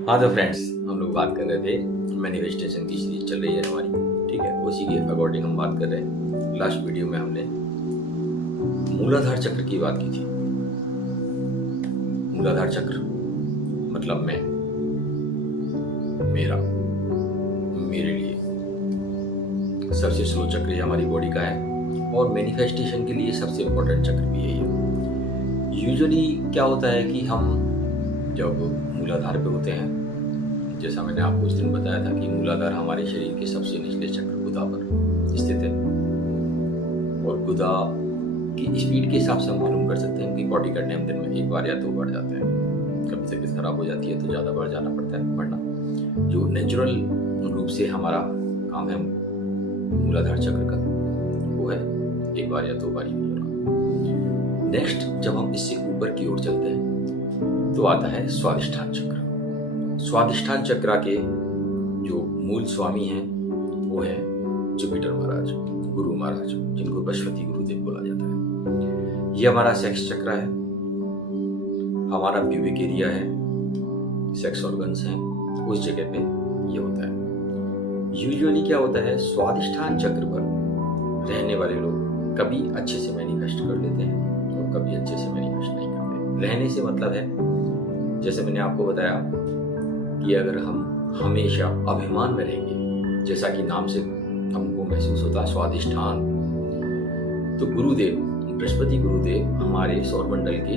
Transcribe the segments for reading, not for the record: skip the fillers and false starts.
हाँ तो फ्रेंड्स, हम लोग बात कर रहे थे मैनिफेस्टेशन की सीरीज चल रही है हमारी, ठीक है। उसी के अकॉर्डिंग हम बात कर रहे हैं। लास्ट वीडियो में हमने मूलाधार चक्र की बात की थी। मूलाधार चक्र मतलब मैं, मेरा, मेरे लिए सबसे स्लो चक्र ये हमारी बॉडी का है और मैनिफेस्टेशन के लिए सबसे इम्पोर्टेंट चक्र भी यही है। यूजुअली क्या होता है कि हम जब मूलाधार पे होते हैं, जैसा मैंने आपको उस दिन बताया था कि मूलाधार हमारे शरीर के सबसे निचले चक्र गुदा पर स्थित है और गुदा की स्पीड के हिसाब से हम मालूम कर सकते हैं कि बॉडी का टाइम दिन में एक बार या दो बार जाते हैं। कभी तबीयत खराब हो जाती है तो ज़्यादा बार जाना पड़ता है, वरना जो नेचुरल रूप से हमारा काम है मूलाधार चक्र का वो है एक बार या दो बार ही होना। नेक्स्ट जब हम इससे ऊपर की ओर चलते हैं तो आता है स्वादिष्ठान चक्र। स्वादिष्ठान चक्र के जो मूल स्वामी हैं वो है जुपिटर महाराज, गुरु महाराज, जिनको बृहस्पति गुरुदेव बोला जाता है। ये हमारा सेक्स चक्र है, हमारा प्यूबिक एरिया है, सेक्स ऑर्गन्स हैं, उस जगह पे ये होता है। यूजुअली क्या होता है, स्वादिष्ठान चक्र पर रहने वाले लोग कभी अच्छे से मैनिफेस्ट कर लेते हैं और कभी अच्छे से मैनिफेस्ट नहीं करते। रहने से मतलब है, जैसे मैंने आपको बताया कि अगर हम हमेशा अभिमान में रहेंगे, जैसा कि नाम से हमको महसूस होता है स्वादिष्ठान, तो गुरुदेव, बृहस्पति गुरुदेव हमारे सौरमंडल के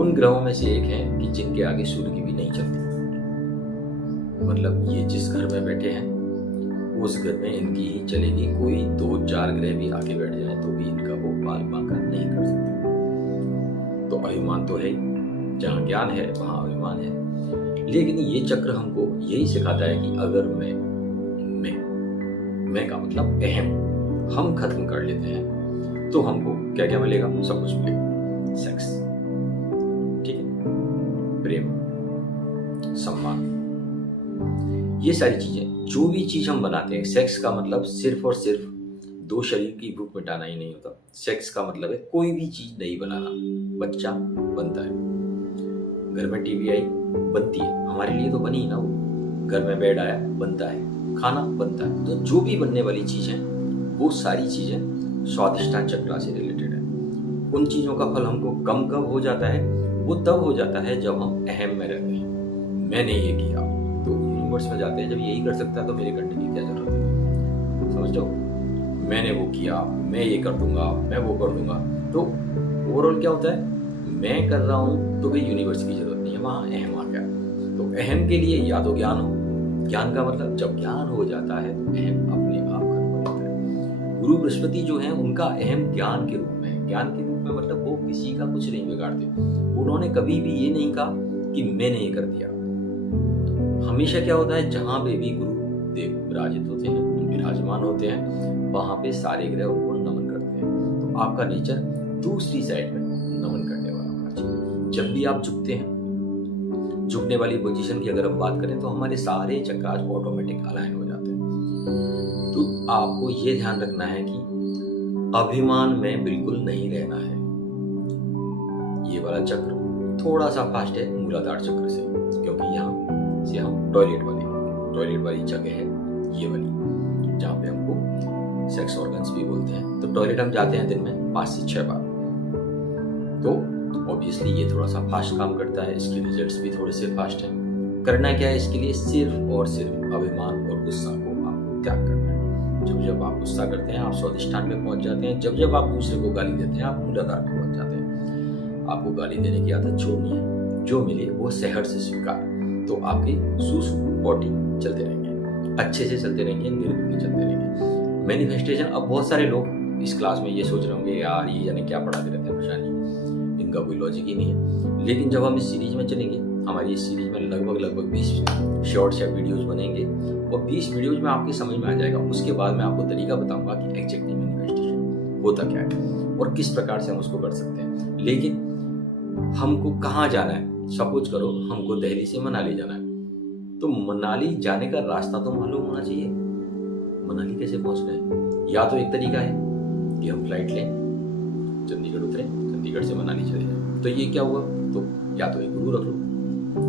उन ग्रहों में से एक हैं कि जिनके आगे सूर्य की भी नहीं चलती। मतलब ये जिस घर में बैठे हैं उस घर में इनकी ही चलेगी, कोई 2-4 ग्रह भी आगे बैठ जाए तो भी इनका वो बाल बांका नहीं कर सकते। तो अभिमान तो है, जहाँ ज्ञान है वहाँ अभिमान है। लेकिन ये चक्र हमको यही सिखाता है कि अगर मैं का मतलब अहम हम खत्म कर लेते हैं तो हमको क्या क्या मिलेगा, सब कुछ मिलेगा। सेक्स, ठीक है, प्रेम, सम्मान, ये सारी चीजें, जो भी चीज हम बनाते हैं। सेक्स का मतलब सिर्फ और सिर्फ दो शरीर की भूख मिटाना ही नहीं होता। सेक्स का मतलब है कोई भी चीज नहीं बनाना। बच्चा बनता है, घर में टीवी आई बनती है, हमारे लिए तो बनी ही ना वो। घर में बेड आया बनता है, खाना बनता है। तो जो भी बनने वाली चीज है वो सारी चीजें स्वादिष्ठान चक्र से रिलेटेड है। उन चीजों का फल हमको कम कब हो जाता है, वो तब हो जाता है जब हम अहम में रहते हैं। मैंने ये किया, तो यूनिवर्स में जाते हैं, जब यही कर सकता है तो मेरे करने की क्या जरूरत है। समझ लो, मैंने वो किया, मैं ये कर दूंगा, मैं वो कर दूंगा। तो ओवरऑल क्या होता है, मैं कर रहा हूं तो भाई यूनिवर्स की जरूरत नहीं है, वहां अहम आ गया। तो अहम के लिए या तो ज्ञान हो, ज्ञान का मतलब जब ज्ञान हो जाता है तो अहम अपने आप खत्म हो जाता है। गुरु बृहस्पति जो है उनका अहम ज्ञान के रूप में है। ज्ञान के रूप में मतलब वो किसी का कुछ नहीं बिगाड़ते। उन्होंने कभी भी ये नहीं कहा कि मैंने ये कर दिया। हमेशा क्या होता है, जहां पे भी गुरुदेव विराजित होते हैं, विराजमान होते हैं, वहां पे सारे ग्रह उनको नमन करते हैं। तो आपका नेचर दूसरी साइड में नमन करने वाला होना चाहिए। जब भी आप झुकते हैं, झुकने वाली पोजीशन की अगर हम बात करें तो हमारे सारे चक्रास ऑटोमेटिक अलाइन हो जाते हैं। तो आपको ये ध्यान रखना है कि अभिमान में बिल्कुल नहीं रहना है। ये वाला चक्र थोड़ा सा फास्ट है मूलाधार चक्र से, क्योंकि यहाँ से हम टॉयलेट वाली जगह है ये वाली, जहाँ पे हमको सेक्स ऑर्गन्स भी बोलते हैं। तो टॉयलेट हम जाते हैं दिन में 5 से 6 बार। तो ऑब्वियसली ये थोड़ा सा फास्ट काम करता है, इसके रिजल्ट्स भी थोड़े से फास्ट हैं। करना क्या है इसके लिए, सिर्फ और सिर्फ अभिमान और गुस्सा को आपको त्याग करना है। जब आप गुस्सा करते हैं आप स्वादिष्ठान पे पहुंच जाते हैं। जब आप दूसरे को गाली देते हैं आप मूलाधार पे पहुंच जाते हैं। आपको गाली देने की आदत छोड़नी है, जो मिले वो सहर्ष से स्वीकार। तो आपके सुसुपोटी चलते रहेंगे, अच्छे से चलते रहेंगे, निर्विघ्न चलते रहेंगे। मैनिफेस्टेशन, अब बहुत सारे लोग इस क्लास में ये सोच रहे होंगे यार ये यानी क्या पढ़ाते रहते हैं परेशानी, इनका कोई लॉजिक ही नहीं है। लेकिन जब हम इस सीरीज में चलेंगे, हमारी इस सीरीज में लगभग 20 शॉर्ट्स या वीडियोस बनेंगे और 20 वीडियोस में आपके समझ में आ जाएगा। उसके बाद मैं आपको तरीका बताऊंगा कि एग्जैक्टली मैनिफेस्टेशन होता क्या है और किस प्रकार से हम उसको कर सकते हैं। लेकिन हमको कहाँ जाना है, सपोज करो हमको दिल्ली से मनाली जाना है, तो मनाली जाने का रास्ता तो मालूम होना चाहिए। मनाली कैसे पहुंचना है, या तो एक तरीका है कि हम फ्लाइट लें, चंडीगढ़ उतरें, चंडीगढ़ से मनाली चले जाएं। तो ये क्या हुआ, तो या तो एक गुरु रख लो।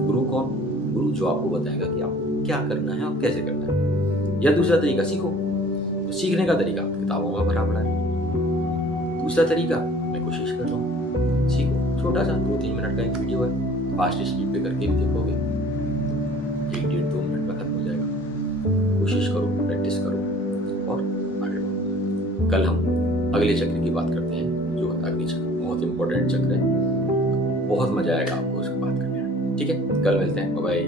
गुरु कौन, गुरु जो आपको बताएगा कि आपको क्या करना है और कैसे करना है। या दूसरा तरीका सीखो, तो सीखने का तरीका किताबों में भरा पड़ा है। दूसरा तरीका मैं कोशिश कर रहा हूँ, सीखो, छोटा सा 2-3 मिनट का एक वीडियो है, फास्ट स्पीड पे करके भी देखोगे 1-1.5-2 मिनट में खत्म हो जाएगा। कोशिश करो, प्रैक्टिस करो और आगे बढ़ो। कल हम अगले चक्र की बात करते हैं, जो अग्नि चक्र, बहुत इंपॉर्टेंट चक्र है, बहुत मजा आएगा आपको उसकी बात करने में। ठीक है, कल मिलते हैं, बाय बाय।